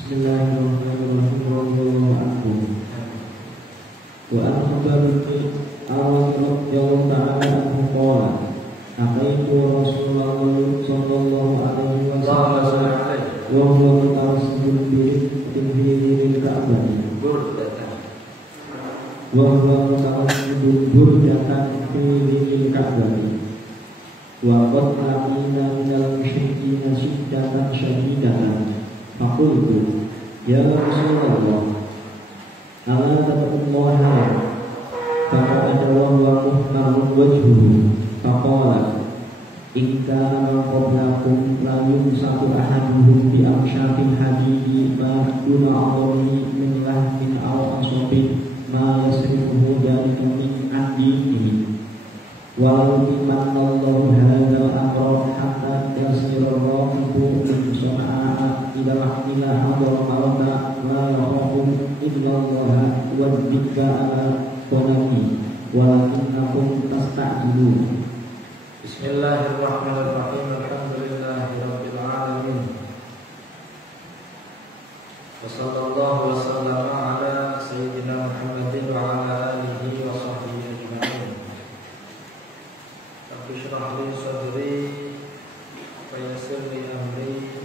Bismillahirrahmanirrahim. Wa an Khabbab bin Aras radhiyallahu ta'ala anhu qala aqaitu Rasulullah sallallahu alaihi wasallam wa huwa mutawassitun bil Ka'bah wa huwa mutawassitun burdatan bil Ka'bah wa qad laqina minal musyrikina shiddatan syadidatan faqultu ya Rasulullah ala taqullaha faqad wa muhmarun wajhuhu faqala in kana qablakum la yumsaku ahaduhum bi amshatil hadidi ma duna awli min lahmin aw asabin ma yasrifuhu dhalika min adinihi wa limanallahu hadha amra hatta yasira raqibu min sana'a ila rahmila hadra malaka la yaqum illa Allah wa dhikra ala qawmi walakinnakum tasta'jilun. Bismillahirrahmanirrahim. Alhamdulillahirabbil alamin. Wassallallahu wasallam ala sayyidina Muhammadin wa ala alihi wa sahbihi ajma'in. Rabbi shrah li sadri wa yassir li amri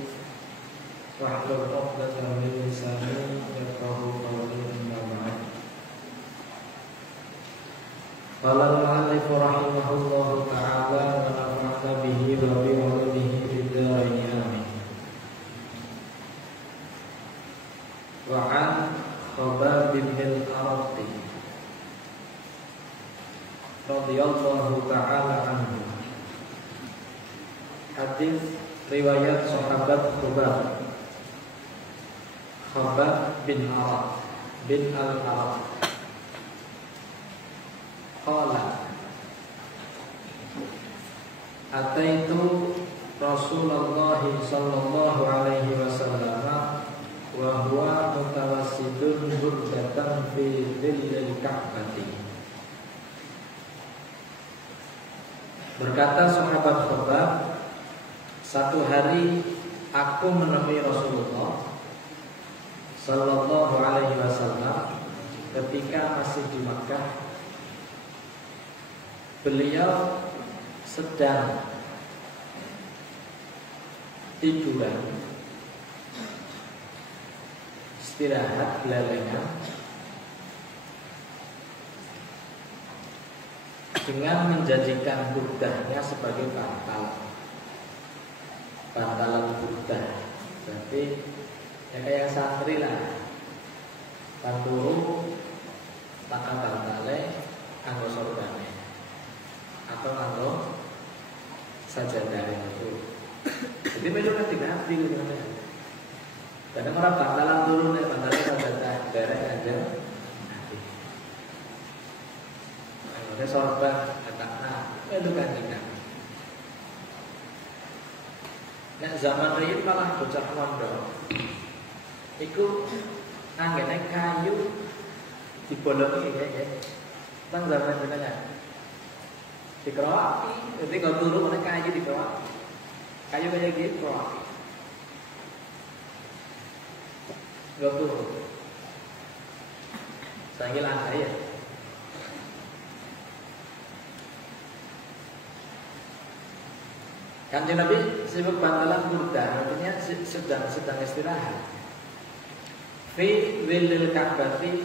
wahlul 'uqdatam min lisani yafqahu qawli. Qala al-mu'allif rahimahullahu ta'ala wa nafa'ana bihi wa bi 'ulumihi fid dharain amin. Wa 'an Khabbab bin al-Arat radhiyallahu ta'ala anhu. Hadis riwayat sahabat Khabbab bin Arat bin al-Arat. Qala ataitu Rasulullah sallallahu alaihi wasallam wa huwa mutawassidun burdatan fi dhillil Ka'bati. Berkata sahabat Khabbab, satu hari aku menemui Rasulullah sallallahu alaihi wasallam ketika masih di Makkah. Beliau sedang tiduran, istirahat belalengan dengan menjadikan burdahnya sebagai bantalan burdah. Jadi ya kayak santri lah, panturu takkan bantale anggo sorbane atau anggo sajadah itu. Jadi memang ganti gitu kan. Kadang orang bantalan turun ya, bantalan sajadah derek aja. Ada sorban kata itu gantikan. Nek zaman riyin malah bocah mondok. Iku anggene kayu dibolongi ya. Tang zaman jenengan dikeroaki, jadi kalau turun oleh kayu dikeroaki, kayu kayak gitu keroaki, nggak turun, saya lantai ya. Kanjeng Nabi sibuk bantalan burdah, artinya sedang istirahat. Fi dhillil Ka'bati,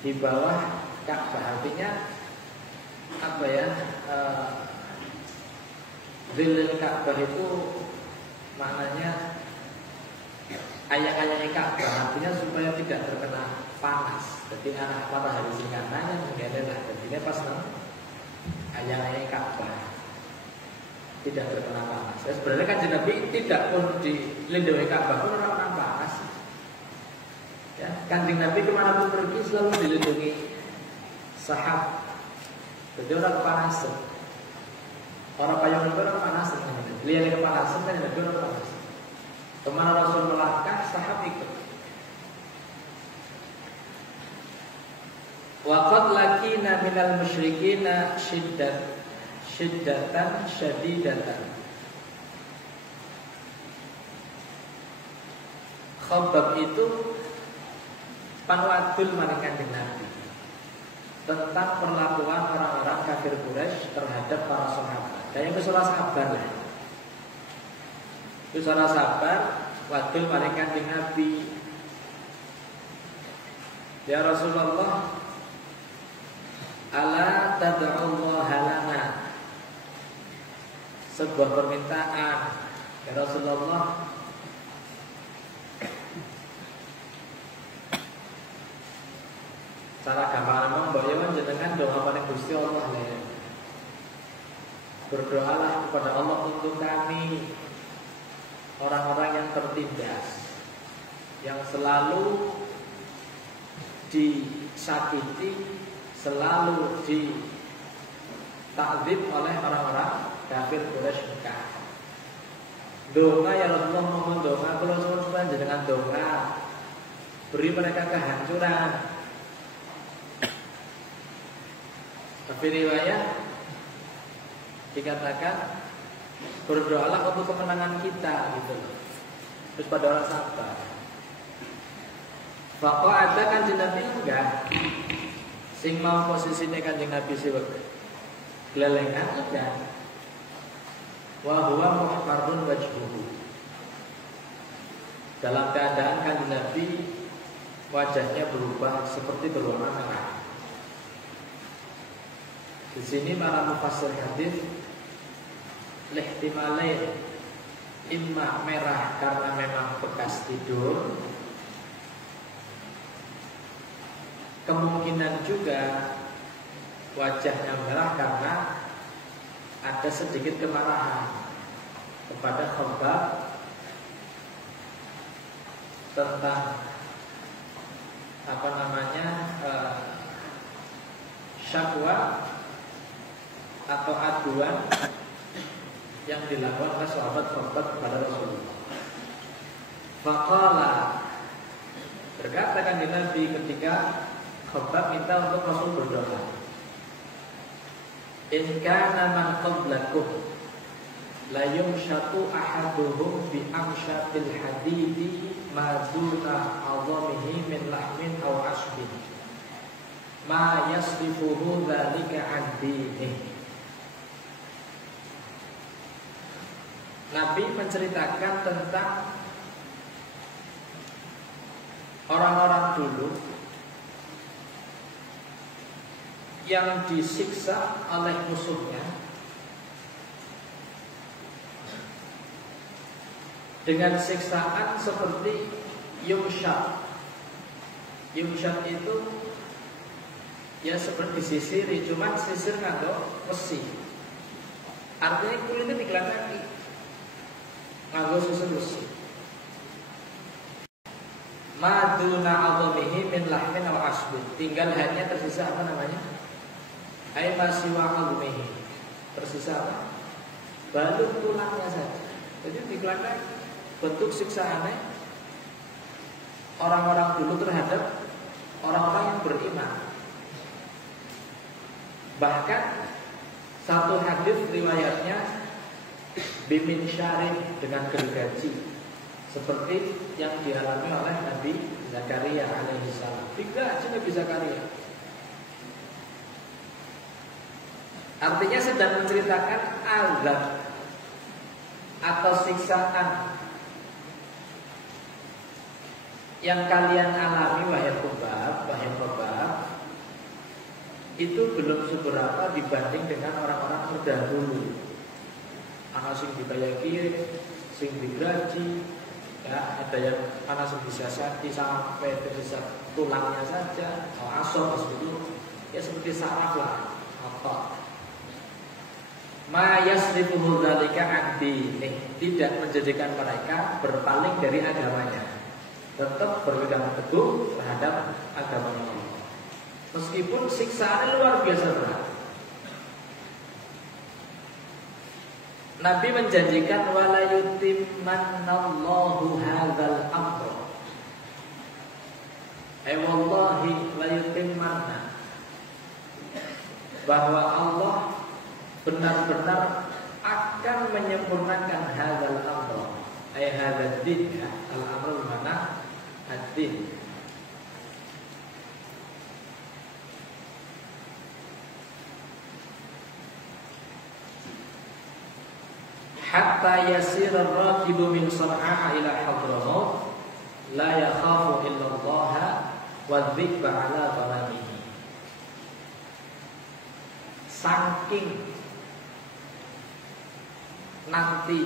di bawah Ka'bah, artinya apa ya? Dhillil Ka'bah itu maknanya ayat-ayatnya Ka'bah, artinya supaya tidak terkena panas. Jadi anak matahari singkatannya mengenai lah. Jadi ini pas ayat-ayatnya Ka'bah tidak terkena panas. Ya, sebenarnya kan Nabi tidak pun dilindungi Ka'bah pun orang panas. Ya, Kanjeng Nabi kemanapun pergi selalu dilindungi sahab. Jadi orang panas. Orang payung itu orang panas. Lihat kepanasan kan Nabi orang panas. Kemana Rasul melangkah, sahab ikut. Waqad lakina minal musyrikina syiddatan syadidatan. Khabbab itu panwadul maring Kanjeng Nabi tentang perlakuan orang-orang kafir Quraisy terhadap para sahabat. Kayak itu sabar lah. Itu sabar, wadul maring Kanjeng Nabi. Ya Rasulullah, ala tad'ullaha lana. Sebuah permintaan. Ya Rasulullah, cara gampang ngomong bahwa ya jenengan doa pada Gusti Allah ya. Berdoalah kepada Allah untuk kami, orang-orang yang tertindas, yang selalu disakiti, selalu ditakdzib oleh orang-orang kafir Quraisy Mekah. Doa ya Rasulullah, mohon doa kalau sudah jenengan doa, beri mereka kehancuran. Tapi riwayat dikatakan berdoalah untuk kemenangan kita gitu. Terus pada orang sabar. Faqa'ata Kanjeng Nabi enggak. Sing mau posisine Kanjeng Nabi siwek gelelengan enggak. Wa huwa muhmarrun wajhuhu. Dalam keadaan Kanjeng Nabi wajahnya berubah seperti berwarna merah. Di sini para mufassir hadis lihtimalain, imma merah karena memang bekas tidur, kemungkinan juga wajahnya merah karena ada sedikit kemarahan kepada Khabbab tentang syakwa atau aduan yang dilakukan oleh sahabat-sahabat kepada Rasulullah. Faqala, berkata Kanjeng Nabi ketika Khabbab minta untuk Rasul berdoa, in kana man qablakum la yumshatu ahaduhum bi amshatil hadidi ma duna 'azamihi min lahmin aw asbin ma yasrifuhu dzalika 'an dinihi. Nabi menceritakan tentang orang-orang dulu yang disiksa oleh musuhnya dengan siksaan seperti yumshat. Yumshat itu ya seperti disisiri, cuman sisir nganggo besi. Artinya kulitnya digelandaki nganggo sisir besi. Maduna 'adhamihi min lahmin aw asbin. Tinggal hanya tersisa apa namanya? Ai masiwa 'adhamihi. Tersisa apa? Balut tulangnya saja. Jadi digelandaki. Bentuk siksaannya orang-orang dulu terhadap orang-orang yang beriman. Bahkan satu hadis riwayatnya bimin syarif dengan gergaji seperti yang dialami oleh Nabi Zakaria alaihissalam. Digaji Nabi Zakaria. Artinya sedang menceritakan azab atau siksaan yang kalian alami wahai Khabbab itu belum seberapa dibanding dengan orang-orang terdahulu. Ana sing dibayaki, sing digaji, ya ada yang ana sing disasati sampai tersisa tulangnya saja, atau asos itu ya seperti saraf lah, apa. Ma yasrifuhu dzalika 'an dinihi, tidak menjadikan mereka berpaling dari agamanya. Tetap berpegang teguh terhadap agama Allah. Meskipun siksaannya luar biasa berat. Nabi menjanjikan wala yutimmanallahu hadzal amr. Ay wallahi la yutimmanna. Bahwa Allah benar-benar akan menyempurnakan hadzal amr. Ay hadzal din ya. Al-amru mana ad-din. Hatta yasira ar-rakibu min San'a ila Hadramaut la yakhafu illa Allah wa dzikra ala ghanamihi. Saking nanti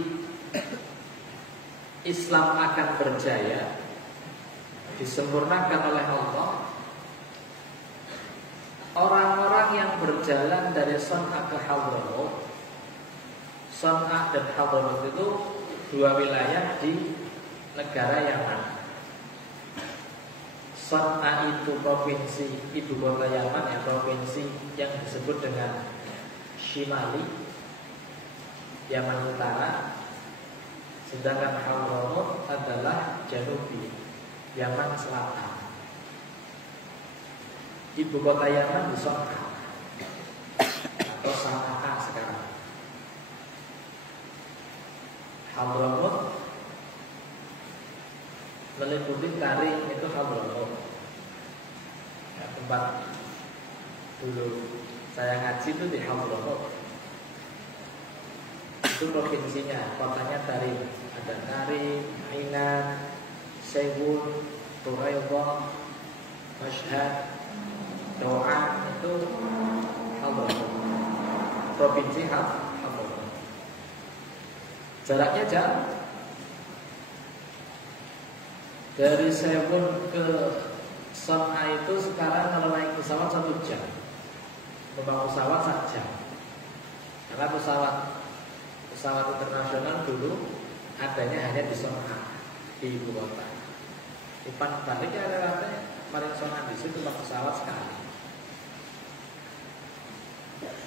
Islam akan berjaya, disempurnakan oleh Allah, orang-orang yang berjalan dari San'a ke Hadramaut. San'a dan Hadramaut itu dua wilayah di negara Yaman. San'a itu provinsi ibu kota Yaman ya, provinsi yang disebut dengan Shimali, Yaman Utara. Sedangkan Hadramaut adalah Janubi, Yaman Selatan. Ibu kota Yaman di San'a atau San'a sekarang. Hadramaut meliputi Tarim itu Hadramaut ya, tempat dulu saya ngaji itu di Hadramaut. Itu provinsinya, kotanya Tarim. Ada Tarim, Ainan, Sewun, Turaidah, Mashhad, Doan, itu Hadramaut. Provinsi Hadramaut. Jaraknya jauh. Dari Sewun ke San'a itu sekarang kalau naik pesawat 1 jam. Memang pesawat 1 jam. Karena pesawat internasional dulu adanya hanya di San'a, di ibu kota. Di baliknya ada paling San'a di situ tempat pesawat sekali.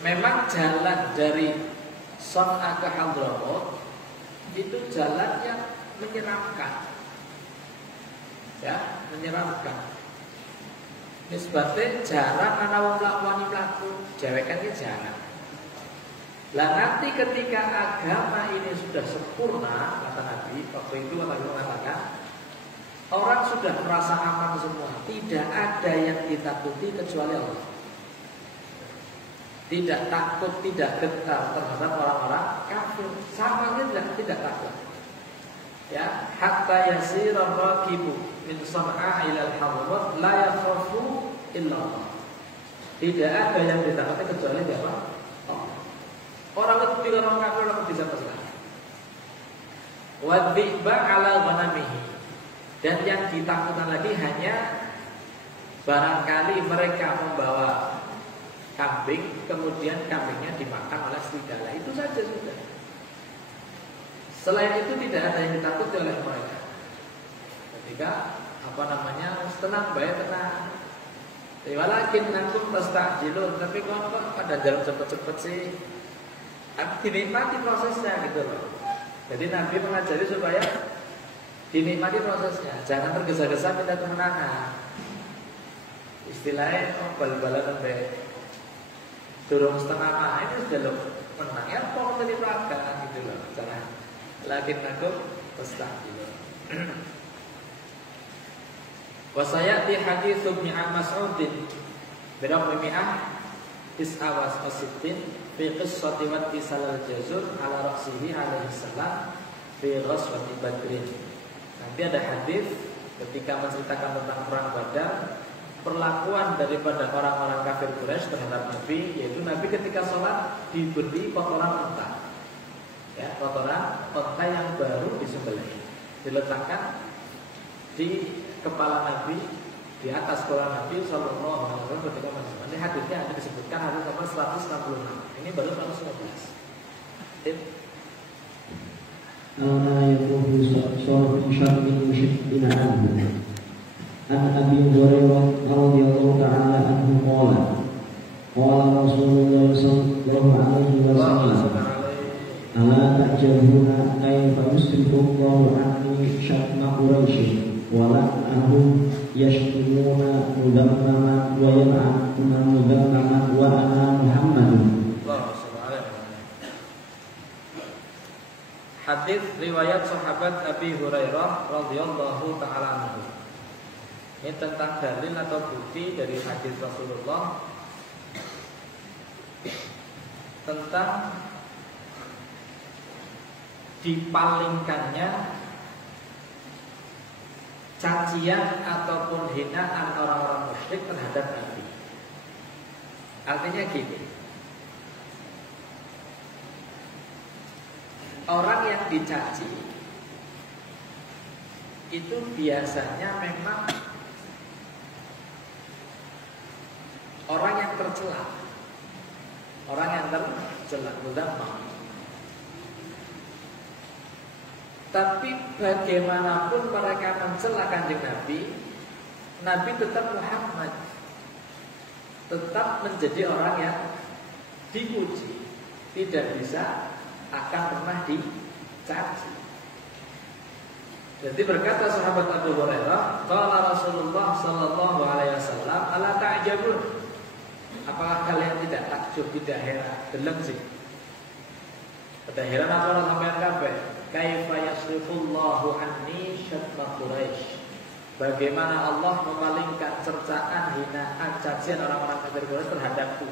Memang jalan dari San'a ke Hadramaut itu jalan yang menyeramkan. Ya, menyeramkan. Nisbate jarang ana wong wani mlaku, dewekan ki jarang. Lah nanti ketika agama ini sudah sempurna, kata Nabi, waktu itu Nabi mengatakan, orang sudah merasa aman semua, tidak ada yang ditakuti kecuali Allah. Tidak takut, tidak gentar terhadap orang-orang kafir, sama tidak takut. Ya, hatta yasira rakibu min San'a ila al-Hadramaut la yakhafu illa Allah. Tidak ada yang ditakuti kecuali siapa? Allah. Orang itu orang kafir orang bisa pasrah. Wa dhiba ala ghanamihi. Dan yang ditakutkan lagi hanya barangkali mereka membawa kambing, kemudian kambingnya dimakan oleh serigala. Itu saja sudah. Selain itu tidak ada yang ditakuti oleh mereka. Ketika tenang baik tenang. Walakin antum tastajilun, tapi kok pada jalan cepet-cepet sih. Dinikmati prosesnya gitu loh. Jadi Nabi mengajari supaya dinikmati prosesnya, jangan tergesa-gesa minta kemenangan. Istilahnya bal-balan sampai durung setengah mah ini sudah lo menang ya, pokoknya dari praga gitu loh. Jangan lakin aku tastajilun. Wasayati hadits Ibnu Mas'ud berapa mi'ah tis'awas wasittin fi qissati wa tisal al-jazur ala ra'sihi alaihi salam fi ghazwati Badrin. Nanti ada hadis ketika menceritakan tentang perang Badar, perlakuan daripada orang-orang kafir Quraisy terhadap Nabi, yaitu Nabi ketika sholat diberi kotoran unta. Ya, kotoran unta yang baru disembelih diletakkan di kepala Nabi, di atas kepala Nabi sallallahu alaihi wasallam ketika menembak. Ini hadisnya ada disebutkan hadis nomor 166. Ini baru 115. Ana yaquhu sallallahu syarrin musyrikin anhu. An Abi Hurairah radhiyallahu ta'ala anhu qala Rasulullah sallallahu alaihi wasallam ala ta'jabuna kaifa yusrifu Allahu anni syatma Quraisy wala'ahum yashtumuna mudammaman wa yal'anuna mudammaman wa ana Muhammadun. hadis riwayat sahabat Abi Hurairah radhiyallahu taala anhu. Ini tentang dalil atau bukti dari hadis Rasulullah tentang dipalingkannya cacian ataupun hinaan orang-orang musyrik terhadap Nabi. Artinya gini, orang yang dicaci itu biasanya memang orang yang tercela. Orang yang tercela, mudzammam. Tapi bagaimanapun mereka mencela Kanjeng Nabi, Nabi tetap Muhammad, tetap menjadi orang yang dipuji, tidak bisa akan pernah dicaci. Jadi berkata sahabat Abu Hurairah, qala Rasulullah sallallahu alaihi wasallam, ala ta'jabun? Apakah kalian tidak takjub, tidak heran, deleng sih? Pada heran apa orang sampean kabeh? Kaifa yasrifullahu anni syatma Quraisy. Bagaimana Allah memalingkan cercaan, hinaan, cacian orang-orang kafir Quraisy terhadapku.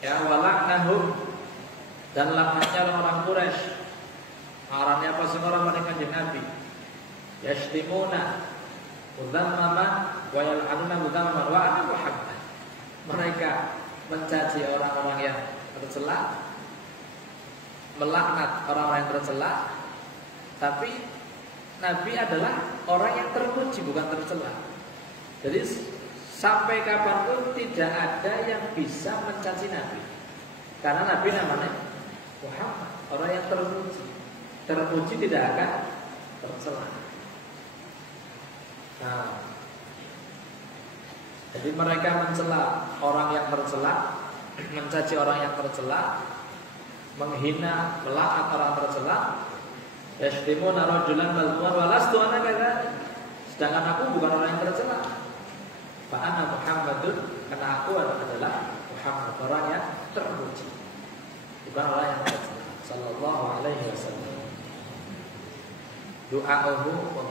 Ya wala'nahum, dan laknatnya orang-orang Quraisy. Marahnya apa semua orang Kanjeng Nabi. Yashtimuna mudhammaman wa yal'anuna mudhammaman wa ana Muhammad. Mereka mencaci orang-orang yang tercela, melaknat orang-orang yang tercela, tapi Nabi adalah orang yang terpuji, bukan tercela. Jadi sampai kapanpun tidak ada yang bisa mencaci Nabi, karena Nabi namanya Muhammad, orang yang terpuji. Terpuji tidak akan tercela. Nah, jadi mereka mencela orang yang tercela, mencaci orang yang tercela, menghina, melaknat orang tercela. Yashtimuna rajulan balmuan walastu ana kadzalik. Sedangkan aku bukan orang yang tercela. Fa ana Muhammadun, karena aku adalah Muhammad, orang yang terpuji, bukan orang yang tercela. Sallallahu alaihi wasallam. Doa'uhu wa